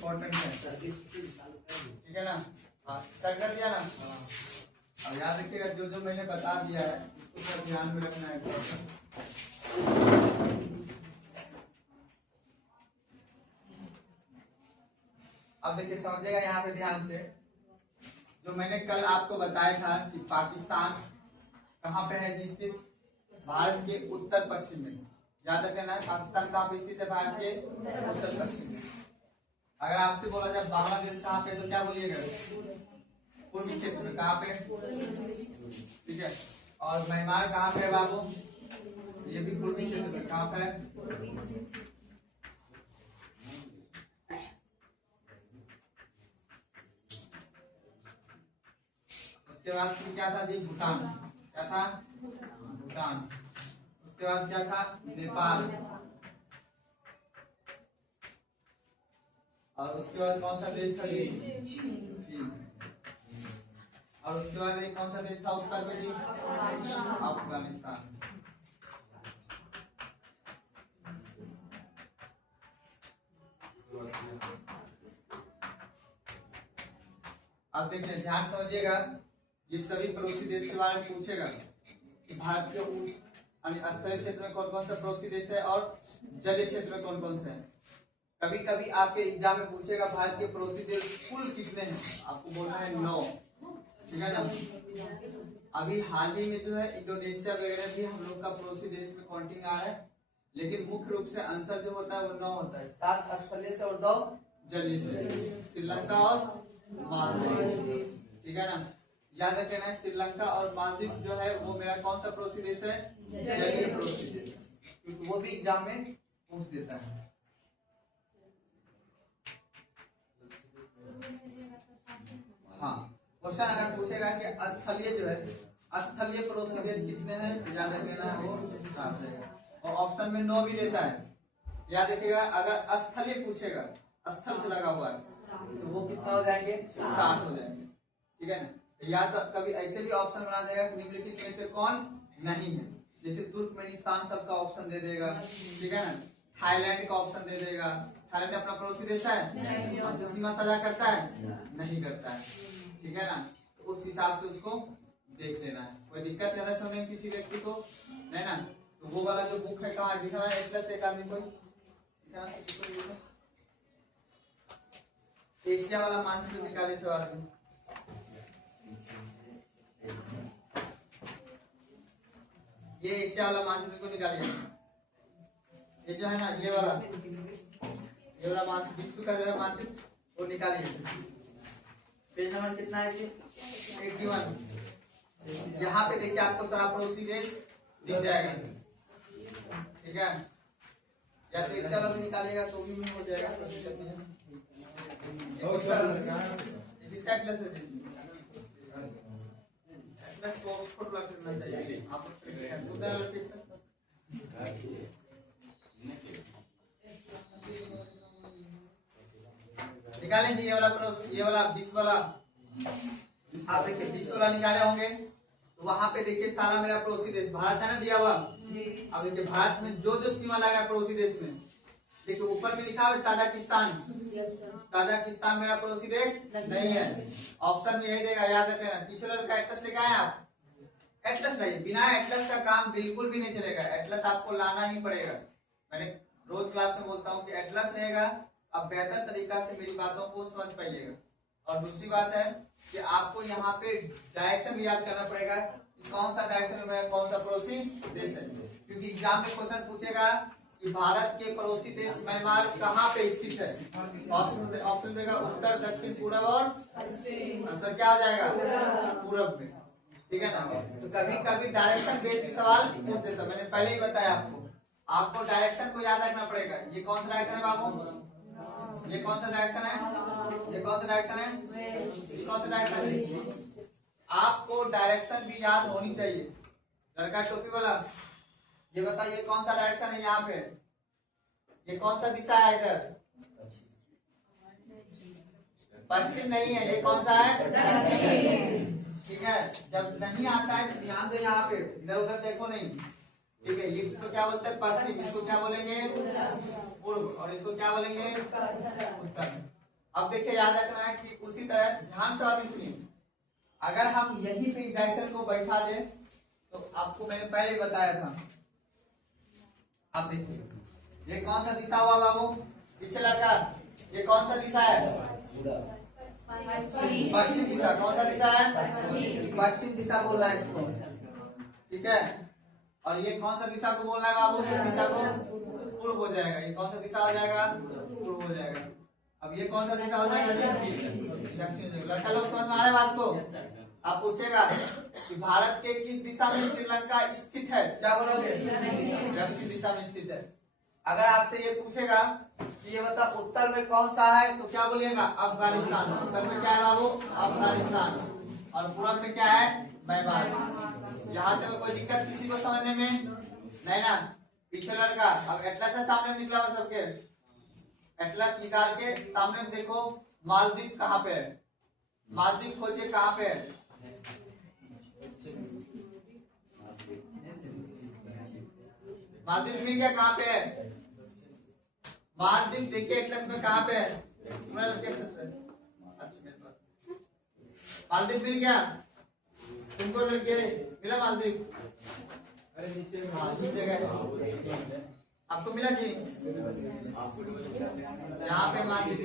Important है, ठीक है ना। हाँ कर दिया ना। अब याद रखिएगा जो जो मैंने बता दिया है उसको ध्यान में रखना है। अब देखिए समझिएगा यहाँ पे ध्यान से, जो मैंने कल आपको बताया था कि पाकिस्तान कहाँ पे है जी स्थित, भारत के उत्तर पश्चिम में। याद रखना है पाकिस्तान कहाँ पे स्थित है, भारत के उत्तर पश्चिम में। अगर आपसे बोला जाए बांग्लादेश कहाँ पे तो क्या बोलिएगा, पूर्वी क्षेत्र में। कहाँ पे, ठीक है। और म्यांमार कहाँ पे है बाबू, ये भी पूर्वी क्षेत्र में। कहाँ पे है, उसके बाद फिर क्या था जी, भूटान। क्या था, भूटान। उसके बाद क्या था, नेपाल। और उसके बाद कौन सा देश था जी, चीन। और उसके बाद एक कौन सा देश था उत्तर में जी, अफगानिस्तान। अब देखिए ध्यान समझिएगा, ये सभी पड़ोसी देश के बारे में पूछेगा कि भारत के स्थलीय क्षेत्र में कौन कौन सा पड़ोसी देश है और जलीय क्षेत्र में कौन कौन से हैं। कभी कभी आपके एग्जाम में पूछेगा भारत के पड़ोसी देश कुल कितने हैं, आपको बोलना है 9, ठीक है ना। अभी हाल ही में जो है इंडोनेशिया वगैरह भी हम लोग का पड़ोसी देश में काउंटिंग आ रहा है, लेकिन मुख्य रूप से आंसर जो होता है वो 9 होता है, 7 स्थलीय से और 2 जलीय से, श्रीलंका और मालदीव, ठीक है ना। याद रखना श्रीलंका और मालदीव जो है वो मेरा कौन सा पड़ोसी देश है, जलीय पड़ोसी देश, क्योंकि वो भी एग्जाम में पूछ देता है। हाँ क्वेश्चन अगर पूछेगा कि स्थलीय जो है, स्थलीय पड़ोसी देश कितने हैं, याद रखना वो 7 है। और ऑप्शन में 9 भी देता है, याद रखिएगा। अगर स्थलीय पूछेगा, स्थल से लगा हुआ है, तो वो कितना हो जाएंगे, 7 हो जाएंगे, ठीक है ना। या तो कभी ऐसे भी ऑप्शन बना देगा कि निम्नलिखित में से कौन नहीं है, जैसे तुर्कमेनिस्तान सबका ऑप्शन दे देगा, ठीक है ना। थाईलैंड का ऑप्शन दे देगा, थाईलैंड अपना पड़ोसी देश है, हमसे सीमा साझा करता है, नहीं करता है, ठीक है ना। तो उस हिसाब से उसको देख लेना है। कोई दिक्कत है ना समझने किसी व्यक्ति को, नहीं ना। तो वो वाला जो बुक है कहाँ दिख रहा है, एटलस एक आदमी कोई एशिया वाला मानचित्र निकाले सवाल में। ये एशिया वाला मानचित्र को निकालिए, ये जो है ना ये वाला मानचित्र, विश्व का जो है मानचित्र वो निकालिए। पेज नंबर कितना है जी, 81। यहाँ पे देखिए आपको सारा पड़ोसी देश दिख जाएगा, ठीक है। या तो एशिया वाला से निकालिएगा तो भी हो जाएगा, किसका एटलस है, निकालें जी। ये वाला पड़ोसी, ये वाला 20 वाला, आप देखिए 20 वाला निकाले होंगे, तो वहां पे देखिए सारा मेरा पड़ोसी देश भारत है ना दिया हुआ। अब देखिए भारत में जो जो सीमा लगा है पड़ोसी देश में, देखिए ऊपर में लिखा है ताजिकिस्तान, ताजिकिस्तान मेरा पड़ोसी देश नहीं है, ऑप्शन में यही देगा, याद रखना। पीछे लड़का एटलस लेके आए आप, एटलस नहीं, बिना एटलस का काम बिल्कुल भी नहीं चलेगा, एटलस आपको लाना ही पड़ेगा। मैंने रोज क्लास में बोलता हूँ कि एटलस रहेगा, अब बेहतर तरीका से मेरी बातों को समझ पाइएगा। और दूसरी बात है कि आपको यहाँ पे डायरेक्शन भी याद करना पड़ेगा, कौन सा डायरेक्शन में कौन सा पड़ोसी देश है, क्योंकि एग्जाम में क्वेश्चन पूछेगा कि भारत के पड़ोसी देश म्यांमार कहाँ पे स्थित है, ऑप्शन देगा उत्तर, दक्षिण, पूर्व और आंसर क्या हो जाएगा, पूर्व में, ठीक है ना। तो कभी कभी डायरेक्शन बेस्ड भी सवाल पूछ देता, मैंने पहले ही बताया आपको डायरेक्शन को याद रखना पड़ेगा। ये कौन सा डायरेक्शन है बाबू, ये कौन सा डायरेक्शन है, ये कौन सा डायरेक्शन है, ये कौन सा डायरेक्शन है, आपको डायरेक्शन भी याद होनी चाहिए। लड़का टोपी वाला, ये बताइए कौन सा डायरेक्शन है यहाँ पे, ये कौन सा दिशा है इधर, पश्चिम नहीं है, ये कौन सा है, ठीक है। जब नहीं आता है तो ध्यान दो यहाँ पे, इधर उधर देखो नहीं, ठीक है। ये इसको क्या बोलते हैं, पश्चिम, इसको क्या बोलेंगे, पूर्व, और इसको क्या बोलेंगे, उत्तर। अब देखिए याद रखना है कि उसी तरह ध्यान से बात सुनिए, अगर हम यहीं पे डायरेक्शन को बैठा दे तो आपको मैंने पहले ही बताया था। अब देखिए ये कौन सा दिशा हुआ बाबू, पीछे लड़का, ये कौन सा दिशा है? पश्चिम दिशा। कौन सा दिशा है? पश्चिम दिशा बोल रहा है इसको, ठीक है। और ये कौन सा दिशा को बोल रहा है बाबू? इस दिशा को पूर्व हो जाएगा। ये कौन सा दिशा हो जाएगा? पूर्व हो जाएगा। अब ये कौन सा दिशा हो जाएगा? दक्षिण। लड़का लोग समझ में आ रहे बात को? आप पूछेगा कि भारत के किस दिशा में श्रीलंका स्थित है, क्या बोलोगे? दक्षिण दिशा में स्थित है। अगर आपसे ये पूछेगा कि ये बता उत्तर में कौन सा है, तो क्या बोलिएगा? अफगानिस्तान। उत्तर में क्या है बाबू? अफगानिस्तान। और पूरब में क्या है? म्यांमार। यहाँ तक कोई दिक्कत किसी को समझने में नहीं ना? पीछे लड़का, अब एटलस है सामने निकला हुआ सबके, एटलस निकाल के सामने में देखो मालदीव कहाँ पे है, मालदीव खोजिए कहाँ पे है। मालदीव मिल गया, कहाँ पे है मालदीव? देखिए एटलस में कहाँ पे है, मालदीव मिल गया तुमको? लड़के मिला मालदीव? हाँ नीचे गए, आपको मिला जी? यहाँ पे मालदीव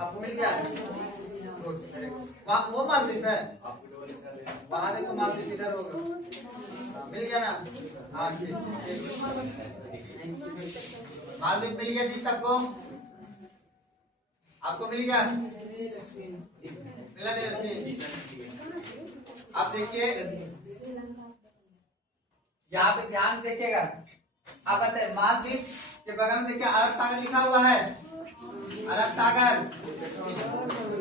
आपको मिल गया? वो मालदीव है, वहां देखो मालदीव इधर होगा, मिल गया ना? हाँ ठीक, मालदीव मिल गया जी सबको? आपको मिल गया? मिला नहीं? आप देखिए यहाँ पे ध्यान से देखिएगा। आप बताए मालदीव के बगल में देखिए अरब सागर लिखा हुआ है, अरब सागर,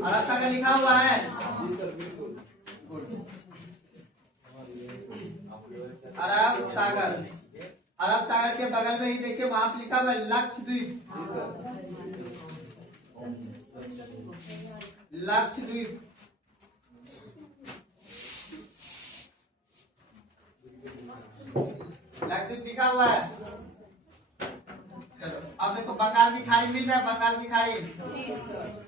अरब सागर लिखा हुआ है। अरब सागर, अरब सागर के बगल में ही देखिए वहां पे लिखा हुआ है लक्षद्वीप, लक्षद्वीप। लक्षद्वीप लिखा हुआ है। चलो अब देखो बंगाल की खाड़ी मिल रहा है, बंगाल की खाड़ी जी सर।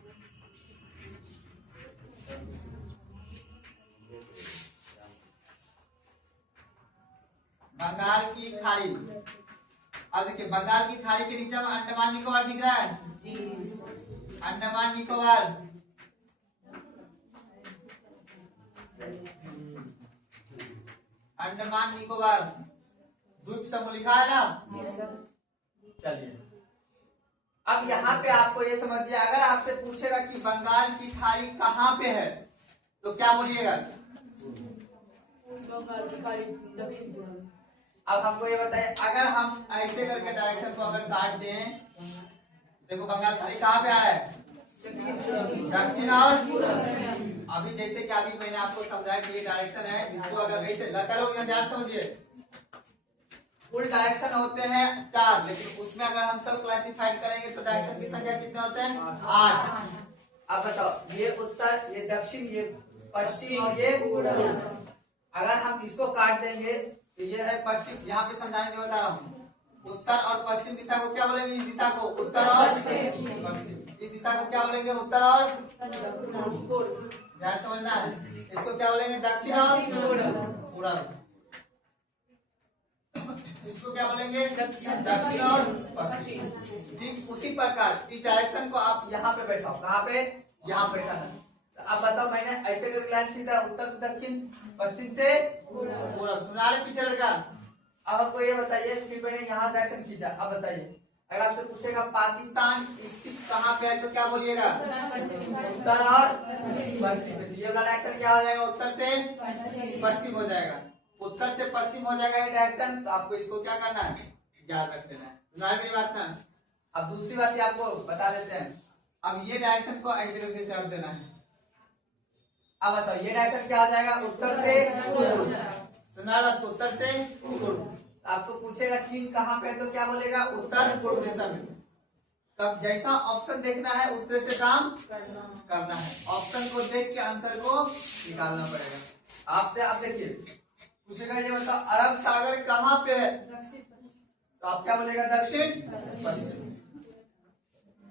बंगाल की खाड़ी, अब देखिए बंगाल की खाड़ी के नीचे में अंडमान निकोबार दिख रहा है जी, अंडमान निकोबार। अंडमान निकोबार द्वीप समूह लिखा है ना? चलिए अब यहाँ पे आपको ये समझिए, अगर आपसे पूछेगा कि बंगाल की खाड़ी कहाँ पे है तो क्या बोलिएगा? बंगाल की खाड़ी दक्षिण पूर्व। अब हमको ये बताइए, अगर हम ऐसे करके डायरेक्शन को अगर काट दें, देखो बंगाल खाड़ी कहाँ पे आ रहा है? दक्षिण और अभी जैसे कि अभी मैंने आपको समझाया कि ये डायरेक्शन है, इसको अगर ऐसे लड़का लोग ध्यान समझिए, कुल डायरेक्शन होते हैं 4, लेकिन उसमें अगर हम सब क्लासिफाइड करेंगे तो डायरेक्शन की संख्या कितने होते हैं? 8। अब बताओ ये उत्तर, ये दक्षिण, ये पश्चिम और ये पूर्व। अगर हम इसको काट देंगे तो ये है पश्चिम। यहाँ पे समझाने के बता रहा हूँ, उत्तर और पश्चिम दिशा को क्या बोलेंगे? इस दिशा को उत्तर और पश्चिम। इस दिशा को क्या बोलेंगे? उत्तर और पूर्व। ध्यान समझना है। इसको क्या बोलेंगे? दक्षिण और पूर्व। इसको क्या बोलेंगे? दक्षिण और पश्चिम। ठीक उसी प्रकार इस डायरेक्शन को आप यहाँ पे बैठाओ, कहाँ पे? यहाँ बैठाना। अब बताओ, मैंने ऐसे करके लाइन खींचा, उत्तर से दक्षिण, पश्चिम से पूर्व। सुना रहे पीछे लड़का? अब आपको ये बताइए, फिर मैंने यहाँ डायरेक्शन खींचा, अब बताइए अगर आपसे पूछेगा पाकिस्तान स्थित कहाँ पे है तो क्या बोलिएगा? उत्तर और पश्चिम। ये वाला डायरेक्शन क्या हो जाएगा? उत्तर से पश्चिम हो जाएगा, उत्तर से पश्चिम हो जाएगा ये डायरेक्शन। तो आपको इसको क्या करना है? याद रख लेना है। सुना मेरी बात ना? अब दूसरी बात आपको बता देते हैं, अब ये डायरेक्शन को ऐसे करके तरफ देना है। अब बताओ ये डायरेक्शन क्या हो जाएगा? उत्तर से सुना बात, उत्तर से पूर्व। आपको पूछेगा चीन कहाँ पे है तो क्या बोलेगा? उत्तर पूर्व दिशा में। तब जैसा ऑप्शन देखना है उस तरह से काम करना है, ऑप्शन को देख के आंसर को निकालना पड़ेगा आपसे। आप देखिए पूछेगा ये बताओ अरब सागर कहाँ पे है, तो आप क्या बोलेगा दक्षिण पश्चिम,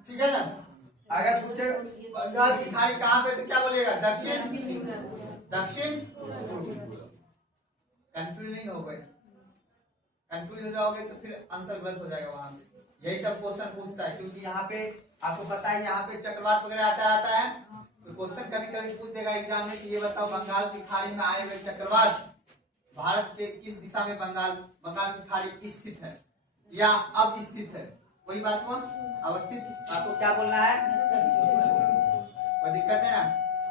ठीक है ना। अगर पूछे बंगाल की खाड़ी कहाँ पे तो क्या बोलेगा दक्षिण दक्षिण। कंफ्यूज नहीं हो गए, कंफ्यूज हो जाओगे तो फिर आंसर गलत हो जाएगा वहां पे। यही सब क्वेश्चन पूछता है क्योंकि यहाँ पे आपको पता है यहाँ पे चक्रवात वगैरह आता है, तो क्वेश्चन कभी कभी पूछ देगा एग्जाम में कि ये बताओ बंगाल की खाड़ी में आए हुए चक्रवात भारत के किस दिशा में बंगाल की खाड़ी स्थित है या अब स्थित है, वही बात को अवस्थित आपको क्या बोलना है, कोई दिक्कत है ना।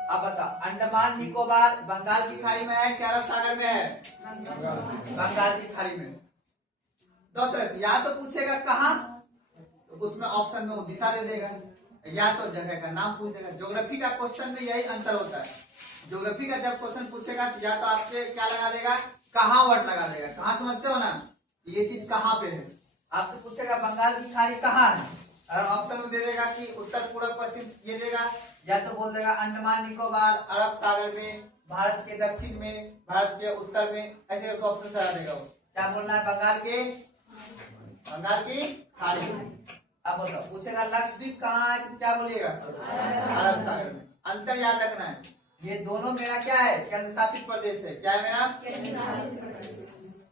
अब बताओ अंडमान निकोबार बंगाल की खाड़ी में है क्या अरब सागर में है, बंगाल की खाड़ी में। दो तरह से या तो पूछेगा कहाँ, तो उसमें ऑप्शन में वो दिशा दे देगा, या तो जगह का नाम पूछ देगा। ज्योग्राफी का क्वेश्चन में यही अंतर होता है, ज्योग्राफी का जब क्वेश्चन पूछेगा तो या तो आपसे क्या लगा देगा कहाँ वर्ड लगा देगा, कहाँ समझते हो ना ये चीज कहाँ पे है। आपसे पूछेगा बंगाल की खाड़ी कहाँ है, और ऑप्शन में दे देगा कि उत्तर पूर्व पश्चिम ये देगा, या तो बोल देगा अंडमान निकोबार अरब सागर में, भारत के दक्षिण में, भारत के उत्तर में, ऐसे करके ऑप्शन लगा देगा। वो क्या बोलना है बंगाल की खाड़ी। अब बताओ पूछेगा लक्षद्वीप कहाँ है तो क्या बोलिएगा अरब सागर में। अंतर याद रखना है, ये दोनों मेरा क्या है केंद्र शासित प्रदेश है, क्या है मेरा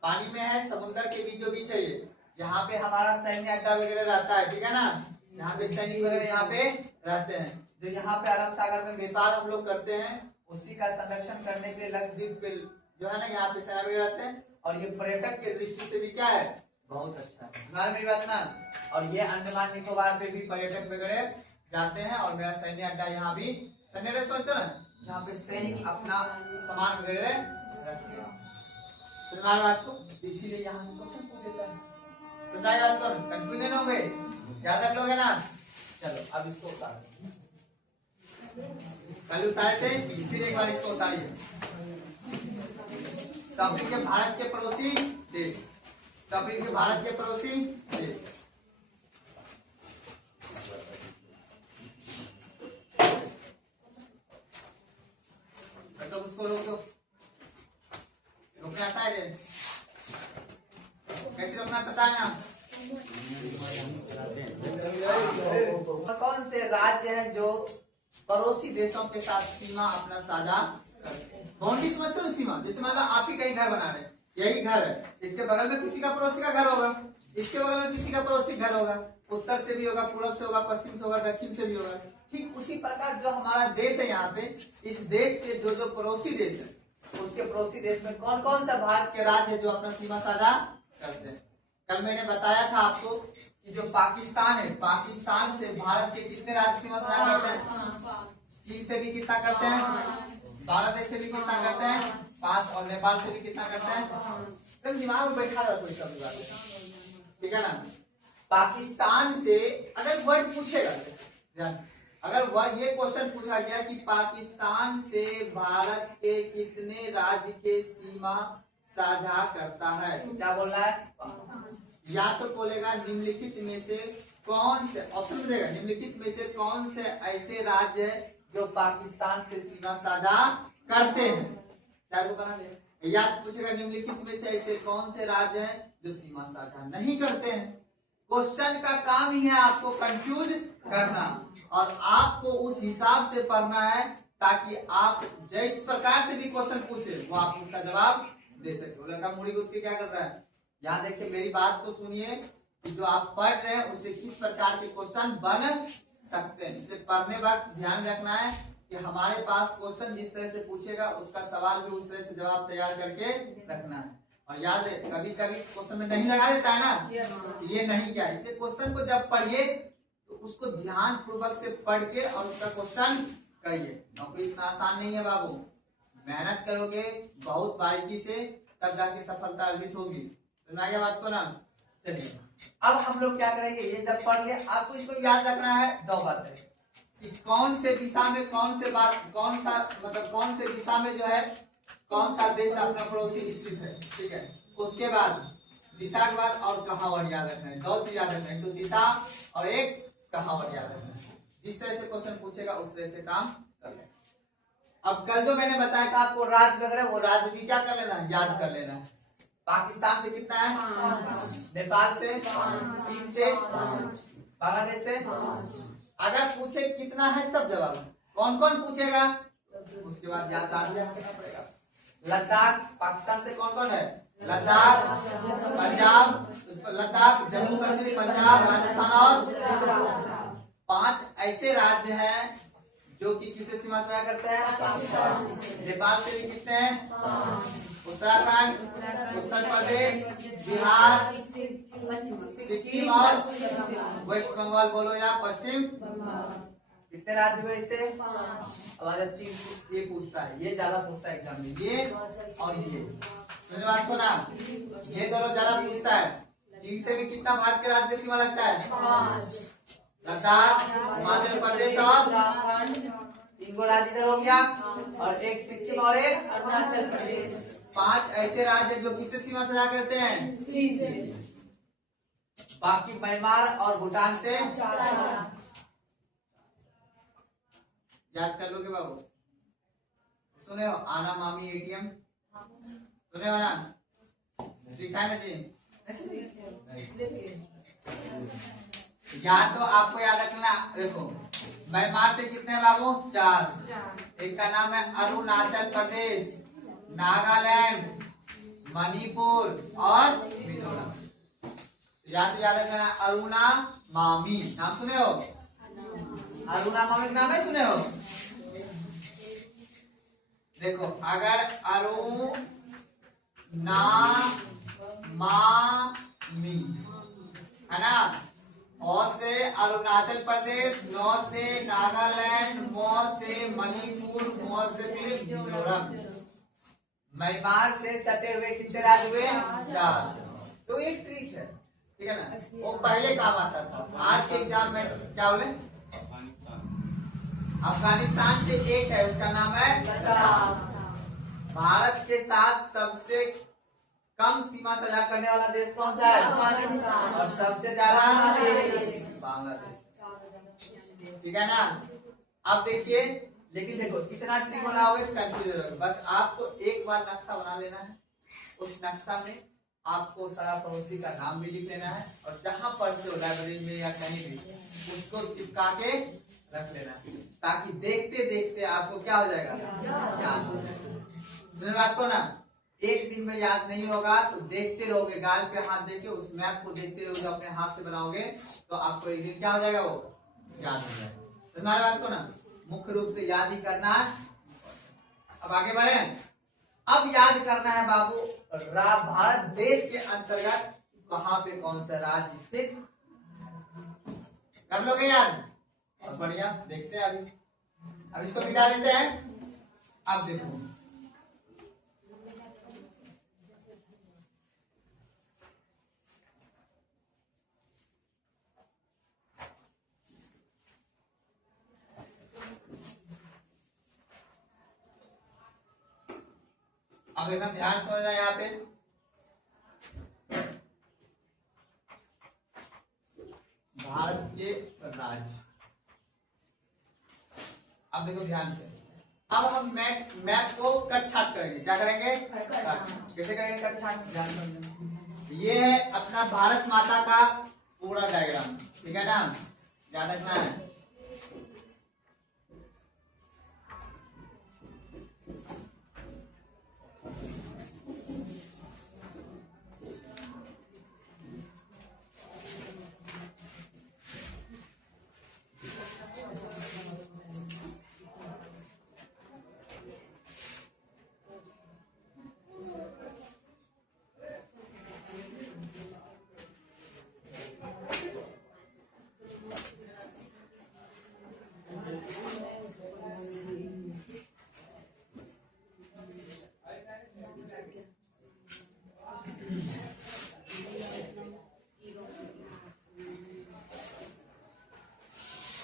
पानी में है, समुद्र के बीचों बीच है ये। यहाँ पे हमारा सैन्य अड्डा वगैरह रहता है, ठीक है ना, यहाँ पे सैनिक वगैरह यहाँ पे रहते हैं। जो यहाँ पे अरब सागर में व्यापार हम लोग करते हैं उसी का संरक्षण करने के लिए लक्षद्वीप पे जो है ना यहाँ पे सेना वगैरह रहते हैं, और ये पर्यटक के दृष्टि से भी क्या है बहुत अच्छा है, मेरी बात ना। और ये अंडमान निकोबार पे भी पर्यटक वगैरह जाते हैं, और मेरा सैन्य अड्डा यहाँ भी सैन्य समझते हो ना, यहाँ पे सैनिक अपना सामान वगैरह रखते हैं। बात को इसीलिए यहाँ क्वेश्चन पूछ देता है, समझाई बात को, कंफ्यूजन हो गए, याद रख लोगे ना। चलो अब इसको उतार, कल उतारे थे फिर एक बार इसको उतारिए। टॉपिक है भारत के पड़ोसी देश, टॉपिक है भारत के पड़ोसी देश। तो उसको रोक दो, रोकना आता है कैसे रोकना पता है ना। कौन से राज्य हैं जो पड़ोसी देशों के साथ सीमा अपना साझा करते हैं। बाउंड्री समझते हो सीमा, जैसे मान लो आप ही कहीं घर बना रहे हैं, यही घर है, इसके बगल में किसी का पड़ोसी का घर होगा, इसके बगल में किसी का पड़ोसी घर होगा, उत्तर से भी होगा, पूर्व से होगा, पश्चिम से होगा, दक्षिण से भी होगा। ठीक उसी प्रकार जो हमारा देश है यहाँ पे, इस देश के जो पड़ोसी देश है उसके पड़ोसी देश में कौन कौन सा भारत के राज्य है जो अपना सीमा साझा करते हैं। कल मैंने बताया था आपको कि जो पाकिस्तान है, पाकिस्तान से भारत के कितने राज्य सीमा साझा करते हैं, चीन से भी कितना करते हैं, बांग्लादेश से भी कितना करते हैं 5, और नेपाल से भी कितना करते हैं। तो दिमाग में बैठा रहा कोई सब बात, ठीक है ना। पाकिस्तान से अगर वर्ड पूछेगा, अगर वह ये क्वेश्चन पूछा गया कि पाकिस्तान से भारत के कितने राज्य के सीमा साझा करता है, क्या बोल रहा है, या तो बोलेगा निम्नलिखित में से कौन से, ऑप्शन देगा निम्नलिखित में से कौन से ऐसे राज्य है जो पाकिस्तान से सीमा साझा करते हैं, चार को बना दे। या तो पूछेगा निम्नलिखित में से ऐसे कौन से राज्य हैं जो सीमा साझा नहीं करते हैं। क्वेश्चन का काम ही है आपको कंफ्यूज करना, और आपको उस हिसाब से पढ़ना है ताकि आप जिस प्रकार से भी क्वेश्चन पूछे वो आप उसका जवाब दे सकते। लड़का मुड़ी गुद के क्या कर रहा है, यहाँ देखिए मेरी बात को सुनिए कि जो आप पढ़ रहे हैं उससे किस प्रकार के क्वेश्चन बन सकते हैं। इसलिए पढ़ने वक्त ध्यान रखना है कि हमारे पास क्वेश्चन जिस तरह से पूछेगा उसका सवाल भी उस तरह से जवाब तैयार करके रखना है। और याद है कभी कभी क्वेश्चन में नहीं लगा देता है ना, ये नहीं क्या, इसलिए क्वेश्चन को जब पढ़िए तो उसको ध्यान पूर्वक से पढ़ के और उसका क्वेश्चन करिए। नौकरी इतना आसान नहीं है बाबू, मेहनत करोगे बहुत बारीकी से तब जाके सफलता अर्जित होगी। सुना गया बात को ना। चलिए अब हम लोग क्या करेंगे, ये जब पढ़ लिया आपको इसको याद रखना है दो बातें कि कौन से दिशा में कौन से बात, कौन सा मतलब कौन से दिशा में जो है कौन सा देश अपना पड़ोसी स्थित है, ठीक है। उसके बाद दिशा के बाद और कहावत याद रखना है, दो चीज याद रखना है, तो दिशा और एक कहावत याद रखना है। जिस तरह से क्वेश्चन पूछेगा उस तरह से काम कर लें। अब कल जो मैंने बताया था आपको राज्य वगैरह, वो राज्य भी क्या कर लेना, याद कर लेना है। पाकिस्तान से कितना है, 5, नेपाल से 5, चीन से 5, बांग्लादेश से 5। अगर पूछे कितना है तब जवाब, कौन कौन पूछेगा उसके बाद याद करना पड़ेगा। लद्दाख पाकिस्तान से कौन कौन है, लद्दाख, पंजाब, लद्दाख, जम्मू कश्मीर, पंजाब, राजस्थान और 5 ऐसे राज्य हैं जो कि किससे सीमा साझा करते हैं, नेपाल से भी कितने हैं, 5, उत्तराखंड, उत्तर प्रदेश, बिहार, सिक्किम और वेस्ट बंगाल, बोलो या पश्चिम, कितने राज्य हुए इससे, 5। हमारा चीन ये पूछता है, ये ज्यादा पूछता है एग्जाम में, ये और ये मेरे बात को ना, ये दोनों ज्यादा पूछता है। चीन से भी कितना भारत के राज्य सीमा लगता है, 5, लद्दाख, हिमाचल प्रदेश और 3 गो राज्य इधर हो गया, और एक सिक्किम और एक अरुणाचल प्रदेश। 5 ऐसे राज्य जो किससे सीमा साझा करते हैं, चीन से। बाकी म्यांमार और भूटान से 4। याद कर लोगे बाबू, सुने हो आना मामी एटीएम, सुने हो ना, लिखा है ना जी, याद तो आपको याद रखना। देखो म्यांमार से कितने बाबू, 4। एक का नाम है अरुणाचल प्रदेश, नागालैंड, मणिपुर और मिजोरम। याद रखना, अरुणा मामी नाम सुने हो, अरुणा मामी का नाम है, सुने हो। देखो अगर अरुणा मामी है ना, औ से अरुणाचल प्रदेश, नौ से नागालैंड, मौ से मणिपुर, मौ से फिर मिजोरम। म्यांमार से सटे हुए कितने राज्य हुए, 4। तो ये ट्रिक है, ठीक है ना, वो पहले काम आता था। आज के एग्जाम में क्या बोले, अफगानिस्तान से एक है, उसका नाम है भारत के साथ सबसे कम सीमा साझा करने वाला देश कौन सा है, पाकिस्तान, और सबसे ज्यादा बांग्लादेश, ठीक है ना। अब देखिए, लेकिन देखो कितना ट्रिक बनाओगे कंफ्यूज हो, बस आपको एक बार नक्शा बना लेना है। उस नक्शा में आपको सारा पड़ोसी का नाम भी लिख लेना है, और जहां पढ़ते हो लाइब्रेरी में या कहीं भी उसको चिपका के रख लेना, ताकि देखते देखते आपको क्या हो जाएगा, याद हो जाएगा। सुने बात को ना, एक दिन में याद नहीं होगा तो देखते रहोगे, गाल पे हाथ देके उस मैप को देखते रहोगे, अपने हाथ से बनाओगे तो आपको एक दिन क्या हो जाएगा, वो याद हो जाएगा। तुम्हारी बात को ना मुख्य रूप से याद ही करना है। अब आगे बढ़े, अब याद करना है बाबू, भारत देश के अंतर्गत कहाँ पे कौन सा राज्य स्थित, कर लोगे याद, और बढ़िया। देखते हैं अभी, अब इसको मिटा देते हैं। अब देखो अब एकदम ध्यान समझना यहाँ पे, भारत के राज्य। अब देखो ध्यान से, अब हम मैप को कट छाट करेंगे। क्या करेंगे, कैसे करेंगे कट छाट, ध्यान समझना। ये है अपना भारत माता का पूरा डायग्राम, ठीक है ना, याद रखना है।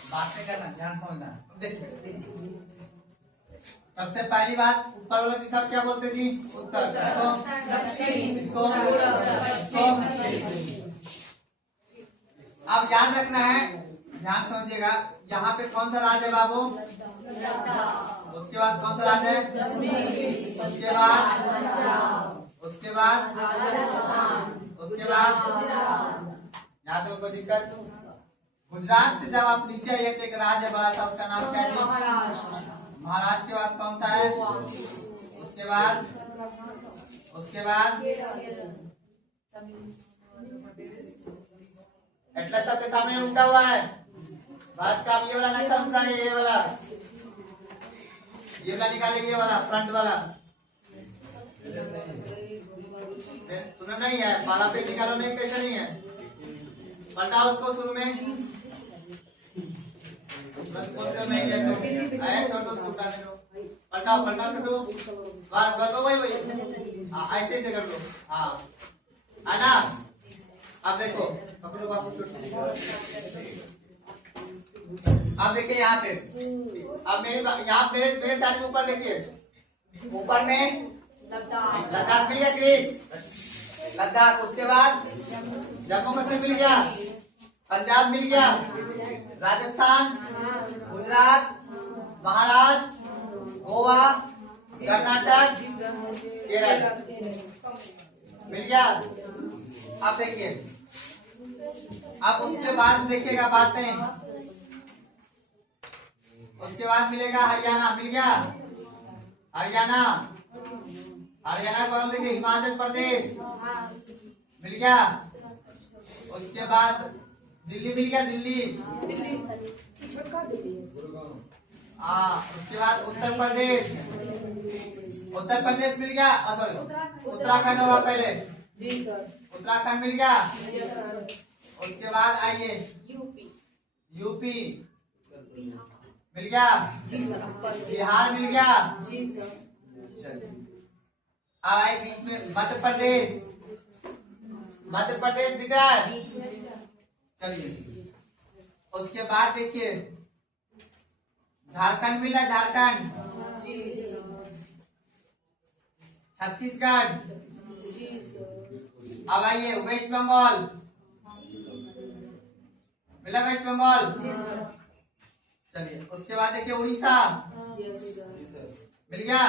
बात नहीं करना, ध्यान समझना। देखिए सबसे पहली बात, ऊपर वाला दिशा क्या बोलते जी, उत्तर, इसको अब याद रखना है, ध्यान समझिएगा। यहाँ पे कौन सा राज्य है बाबू, तो उसके बाद कौन सा राज्य है? उसके बाद उसके बाद उसके बाद यहाँ तो कोई दिक्कत? गुजरात से जब आप नीचे आइए तो एक राज्य बड़ा था, उसका नाम क्या है? महाराष्ट्र के बाद कौन सा है? उसके बाद एटलस सबके सामने उल्टा हुआ है। बात का आप ये वाला नक्शा निकालिए, ये वाला निकालिए, ये वाला फ्रंट वाला तुम्हें नहीं है, पाला पे निकालो नहीं, कैसे नहीं है? पलटाओ उसको शुरू में, बस नहीं है तो पलटाओ छोटो, बस वही ऐसे कर लो। हाँ है ना? अब देखो पकड़ो बाबू, अब देखिए यहाँ पे, अब मेरे साइड में ऊपर देखिए, ऊपर में लद्दाख मिल गया, क्रिस लद्दाख। उसके बाद जम्मू कश्मीर मिल गया, पंजाब मिल गया, राजस्थान, गुजरात, महाराष्ट्र, गोवा, कर्नाटक, केरल मिल गया। अब देखिए, अब उसके बाद देखिएगा बातें, उसके बाद मिलेगा हरियाणा, मिल गया हरियाणा को देखिए, हिमाचल प्रदेश मिल गया। उसके बाद दिल्ली मिल गया, दिल्ली। उसके बाद उत्तर प्रदेश मिल गया, सॉरी उत्तराखंड होगा पहले, उत्तराखंड मिल गया। उसके बाद आइए यूपी मिल गया, बिहार मिल गया। चलिए आए बीच में मध्य प्रदेश दिख रहा है। चलिए उसके बाद देखिए झारखंड मिला, झारखंड, छत्तीसगढ़। अब आइए वेस्ट बंगाल मिला, वेस्ट बंगाल। चलिए उसके बाद देखिए उड़ीसा मिल गया,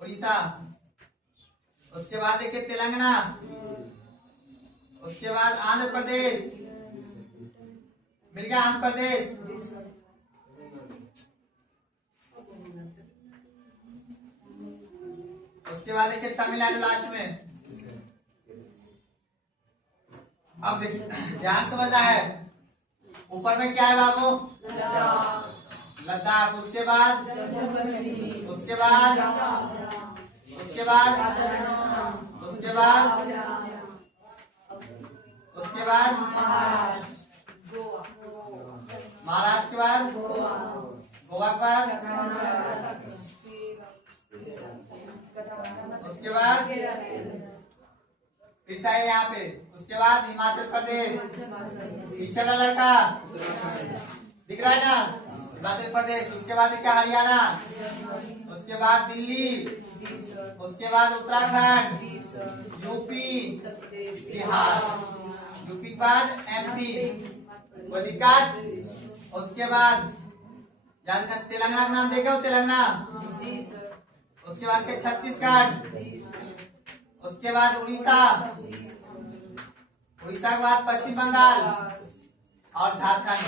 उड़ीसा। उसके बाद देखिए तेलंगाना। उसके बाद आंध्र प्रदेश मिल गया, आंध्र प्रदेश। उसके बाद देखिए तमिलनाडु लास्ट में। अब ध्यान समझना है, ऊपर में क्या है बाबू? लद्दाख। उसके बाद महाराष्ट्र के बाद गोवा के बाद उसके बाद फिर से यहाँ पे। उसके बाद हिमाचल प्रदेश, पीछे का लड़का दिख रहा है ना, हिमाचल प्रदेश। उसके बाद क्या? हरियाणा। उसके बाद दिल्ली। उसके बाद उत्तराखंड, यूपी, बिहार। यूपी के बाद एमपी, कोई दिक्कत? उसके बाद याद कर, तेलंगाना का नाम देखे हो? तेलंगाना। उसके बाद के छत्तीसगढ़। उसके बाद उड़ीसा के बाद पश्चिम बंगाल और झारखंड।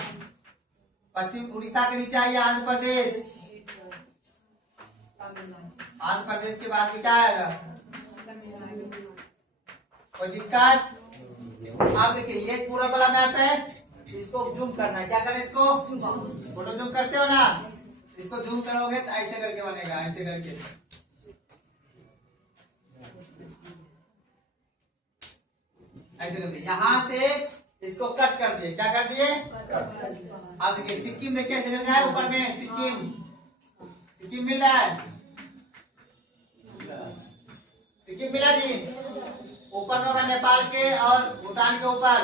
पश्चिम उड़ीसा के नीचे आइए आंध्र प्रदेश। आंध्र प्रदेश के बाद क्या आएगा? कोई दिक्कत? आप देखिए ये पूरा वाला मैप है, इसको जूम करना है। क्या करें इसको? फोटो जूम करते हो ना, इसको जूम करोगे तो ऐसे करके बनेगा, ऐसे करके। ऐसे करके यहाँ से इसको कट कर दिए। क्या कर दिए? अब देखिए सिक्किम, देखिए ऐसे करके है ऊपर में सिक्किम मिल रहा है, सिक्किम मिला जी। ऊपर में होगा नेपाल के और भूटान के ऊपर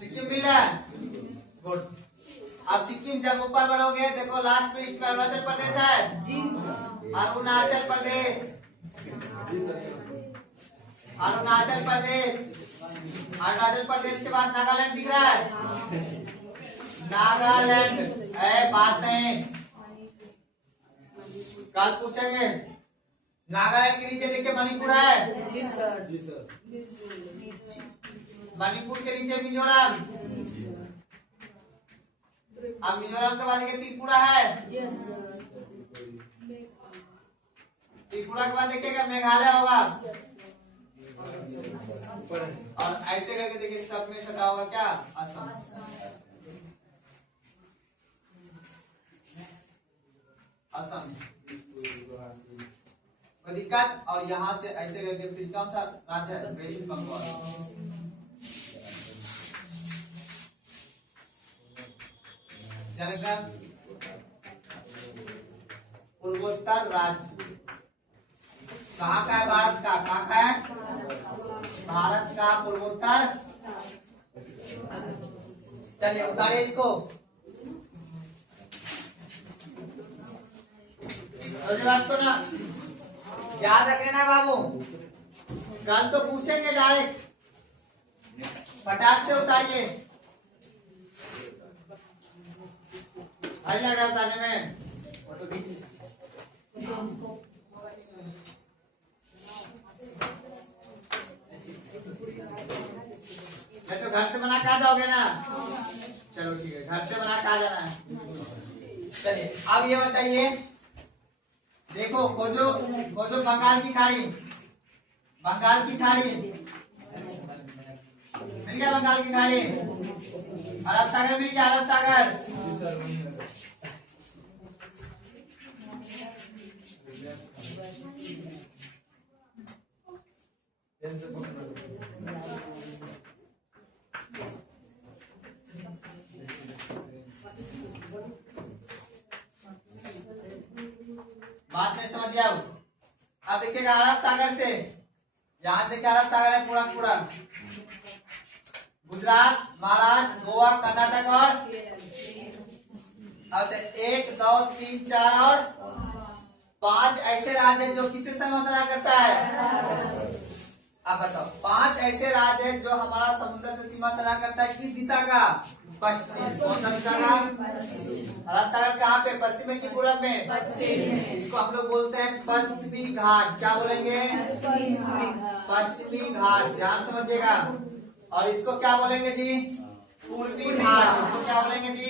सिक्किम मिल रहा है। गुड। अब सिक्किम जब ऊपर बढ़ोगे, देखो लास्ट में इसमें अरुणाचल प्रदेश है जी। अरुणाचल प्रदेश के बाद नागालैंड दिख रहा है। नागालैंड है, बात नहीं। कल पूछेंगे नागालैंड के नीचे देखिए मणिपुर है, मणिपुर के नीचे मिजोरम, अब मिजोरम के बाद देखिए त्रिपुरा है, त्रिपुरा के बाद देखिएगा मेघालय होगा, और ऐसे करके देखिए सब में छठा होगा क्या असम। असम कोई दिक्कत, और यहाँ से ऐसे करके फिर कौन सा राज्य है वेस्ट बंगाल। जनगण पूर्वोत्तर राज्य कहाँ का है, भारत का, कहाँ का है भारत का पूर्वोत्तर। चलिए उतारिए इसको, बात को ना याद रखे ना बाबू, कल तो पूछेंगे डायरेक्ट, फटाक से उतारिए, भारी लग रहा है उतारने में। तो घर से बना के आ जाओगे ना, चलो ठीक है, घर से बना के आ जाना है। चलिए अब ये बताइए, देखो खोजो खोजो बंगाल की खाड़ी, बंगाल की खाड़ी मिल गया, बंगाल की खाड़ी, अरब सागर मिल गया, अरब सागर। बात नहीं समझ गया। अब देखिएगा अरब सागर से, यहाँ देखिए अरब सागर है पूरा पूरा, गुजरात, महाराष्ट्र, गोवा, कर्नाटक और अब 1 2 3 4 और 5 ऐसे राज्य हैं जो किससे सीमा करता है। अब बताओ 5 ऐसे राज्य हैं जो हमारा समुद्र से सीमा सना करता है, किस दिशा का, पश्चिम। कौन सा दिशा का, अरब सागर कहाँ पे, पश्चिम में कि पूरब में, इसको हम लोग बोलते हैं पश्चिमी घाट। क्या बोलेंगे, पश्चिमी घाट, ध्यान समझिएगा। और इसको क्या बोलेंगे जी, पूर्वी घाट। इसको क्या बोलेंगे जी,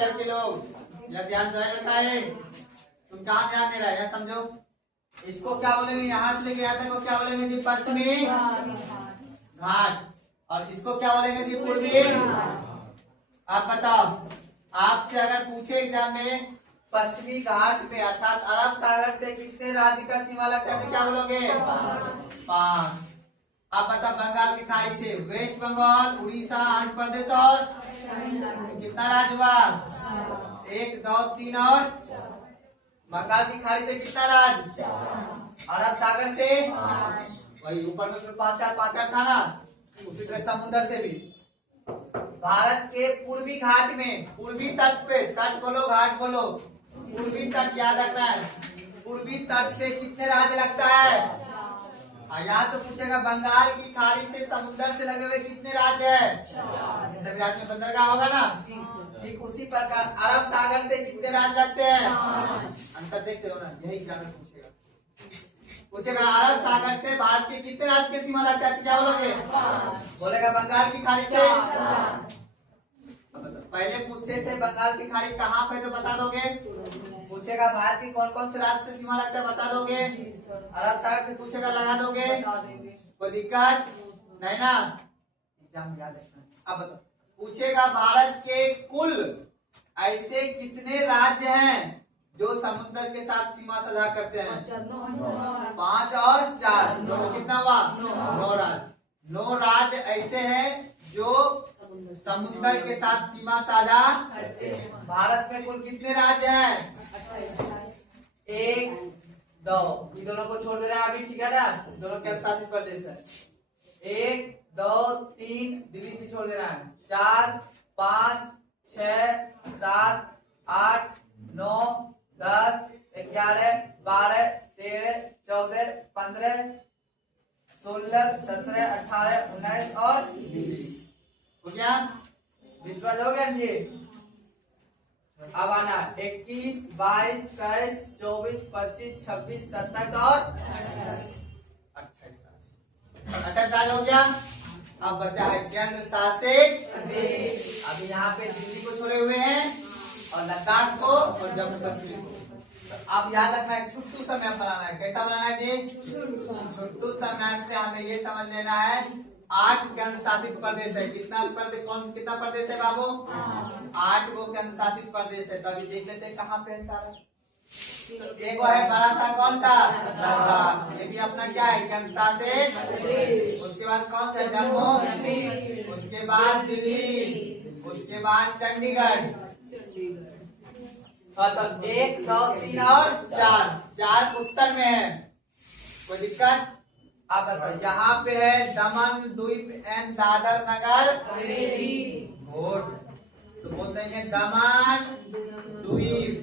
लड़के लोग जब ध्यान दो है, तुम कहाँ ध्यान दे रहा है, समझो। इसको क्या बोलेंगे, यहाँ से लेके यहाँ तक को क्या बोलेंगे जी, पश्चिमी घाट। और इसको क्या बोलेंगे जी, पूर्वी। आप बताओ, आपसे अगर पूछे एग्जाम में पश्चिमी घाट पे अर्थात अरब सागर से कितने राज्य का सीमा लगता है, तो क्या बोलोगे, 5। आप बताओ बंगाल की खाड़ी से वेस्ट बंगाल, उड़ीसा, आंध्र प्रदेश और कितना राज्य हुआ, 1 2 3 और बंगाल की खाड़ी से कितना राज्य, अरब सागर से वही ऊपर में 5 4 था ना, उसी तरह समुद्र से भी। भारत के पूर्वी घाट में, पूर्वी तट पे, तट बोलो घाट बोलो, पूर्वी तट याद रखना है, पूर्वी तट से कितने राज्य लगता है। यहाँ तो पूछेगा बंगाल की खाड़ी से समुद्र से लगे हुए कितने राज्य है, सभी राज्य में बंदरगाह होगा ना, ठीक उसी प्रकार अरब सागर से कितने राज्य लगते हैं, अंतर देखते हो ना, यही कारण पूछेगा अरब सागर से भारत के कितने राज्य की सीमा लगता है, तो क्या बोलोगे, बोलेगा बंगाल की खाड़ी से। पहले पूछे थे बंगाल की खाड़ी कहाँ पे, तो बता दोगे। पूछेगा भारत की कौन कौन से राज्य से सीमा लगता है, बता दोगे। अरब सागर से पूछेगा, लगा दोगे, कोई दिक्कत नहीं ना, एग्जाम याद रखना। अब बताओ, पूछेगा भारत के कुल ऐसे कितने राज्य हैं जो समुद्र के साथ सीमा साझा करते हैं, 5 और 4, तो कितना हुआ, 9 राज्य। 9 राज्य ऐसे हैं जो समुद्र के साथ सीमा साझा। भारत में कुल कितने राज्य हैं, 1 2, ये दोनों को छोड़ दे रहे हैं अभी, ठीक है ना, दोनों केंद्र शासित प्रदेश है। 1 2 3 दिल्ली भी छोड़ देना है, 4 5 6 7 8 9 10 11 12 13 14 15 16 17 18 19 और 20 हो गया, 20 हो गया जी। अब आना 21, 22, 23, 24, 25, 26, 27 और 28 साल हो गया। अब बचा है केंद्र शासित। अभी यहाँ पे दिल्ली को छोड़े हुए हैं और लद्दाख को और जम्मू कश्मीर को। अब याद रखना है छुट्टू सा मैप बनाना है। कैसा बनाना है जी? छुट्टू सा मैप पे हमें ये समझ लेना है 8 केंद्र शासित प्रदेश है। कितना प्रदेश है बाबू? 8 वो केंद्र शासित प्रदेश है। तो अभी देख लेते हैं कहाँ पे है सारा। एक है बड़ा सा, कौन सा? लद्दाख। ये भी अपना क्या है? केंद्र शासित। उसके बाद कौन सा? जम्मू। उसके बाद दिल्ली। उसके बाद चंडीगढ़। मतलब 1, 2, 3 और 4 उत्तर में है। कोई दिक्कत? आप बताओ। यहाँ पे है दमन, द्वीप एंड दादर नगर गुड। तो बोलते हैं दमन, द्वीप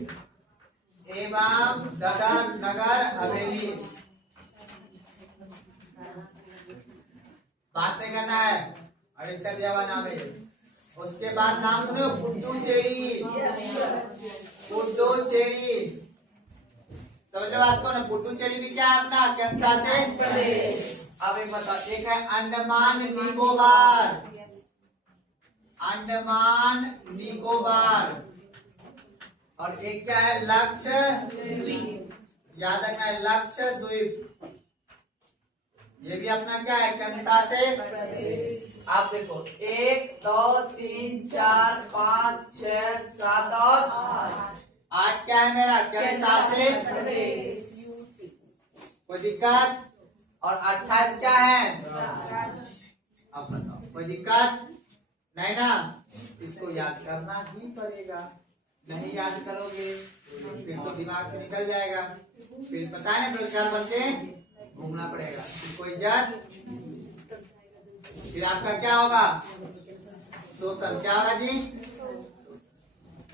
एवं दादर नगर हवेली। बातें करना है और इसका दिया हुआ नाम है। उसके बाद नाम सुनो पुडुचेरी। पुडुचेरी समझ लो बात को ना। पुडुचेरी भी क्या है? अपना केंद्र शासित प्रदेश। अब एक बताओ, एक है अंडमान निकोबार। अंडमान निकोबार और एक क्या है? लक्षद्वीप। याद रखना है लक्षद्वीप। ये भी अपना क्या है? केंद्र शासित प्रदेश। आप देखो 1, 2, 3, 4, 5, 6, 7 और 8 क्या है मेरा? केंद्र शासित प्रदेश। कोई दिक्कत? और 28 क्या है? अब बताओ कोई दिक्कत नहीं ना? इसको याद करना ही पड़ेगा। नहीं याद करोगे फिर तो दिमाग से निकल जाएगा। फिर पता है ना बेरोजगार बनके घूमना पड़ेगा। फिर कोई इज्जत, फिर आपका क्या होगा? शोषण। क्या होगा जी?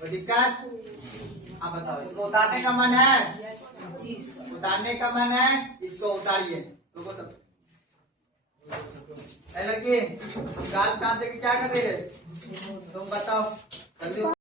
कोई दिक्कत? आप बताओ। इसको उतारने का मन है? उतारने का मन है? इसको उतारिए। रुको तब। लड़की गाल कांटे के क्या कर रही है? तुम बताओ जल्दी।